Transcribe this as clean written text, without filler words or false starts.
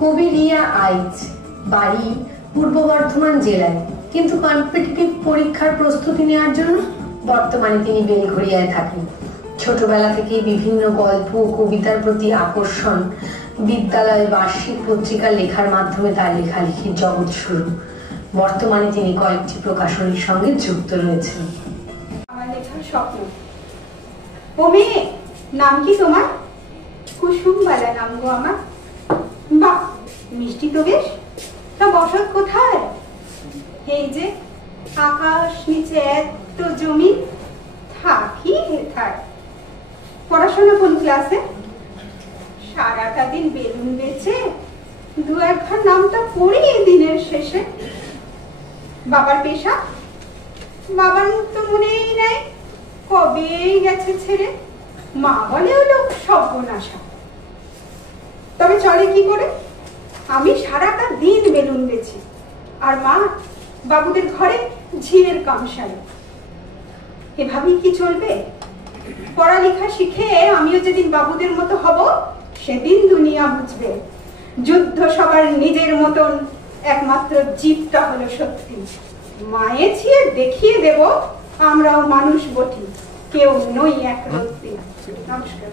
কবি রিয়া আইচ, বাড়ি পূর্ব বর্ধমান জেলায়, কিন্তু কম্পিটিটিভ পরীক্ষার প্রস্তুতি নেওয়ার জন্য বর্তমানে তিনি বেলঘরিয়ায় থাকেন। ছোটবেলা থেকে বিভিন্ন গল্প ও কবিতার প্রতি আকর্ষণ, বিদ্যালয়ে বার্ষিক পত্রিকা লেখার মাধ্যমে তার লেখালেখির জগৎ শুরু। বর্তমানে তিনি কয়েকটি প্রকাশনীর সঙ্গে যুক্ত রয়েছেন। আমার লেখার স্বপ্ন। ও মেয়ে, নাম কি তোমার? কুসুমবালা নাম গো আমার। বাহ, মিষ্টি তো বেশ। তা বসত কোথায়? এই যে আকাশ নিচে এত জমি, থাকি হেথায়। পড়াশোনা কোন ক্লাসে? সারাটা দিন বেলুন বেচে দু একখান নামটা পড়ি দিনের শেষে। বাবার পেশা? বাবার মুখ তো মনেই নেই, কবেই গেছে ছেড়ে। মা বলেও লোক সর্বনাশা। তবে চলে কি করে? আমি সারাটা দিন বেলুন বেচি, আর মা বাবুদের ঘরে ঝিয়ের কাম সারে। এভাবেই কি চলবে? পড়ালেখা শিখে আমিও যেদিন বাবুদের মতো হব, সেদিন দুনিয়া বুঝবে যুদ্ধ সবার নিজের মতন, একমাত্র জীবটা হলো সত্যি। মায়ে ছিয়ে দেখিয়ে দেব আমরাও মানুষ বটি, কেউ নই এক রত্তি। নমস্কার।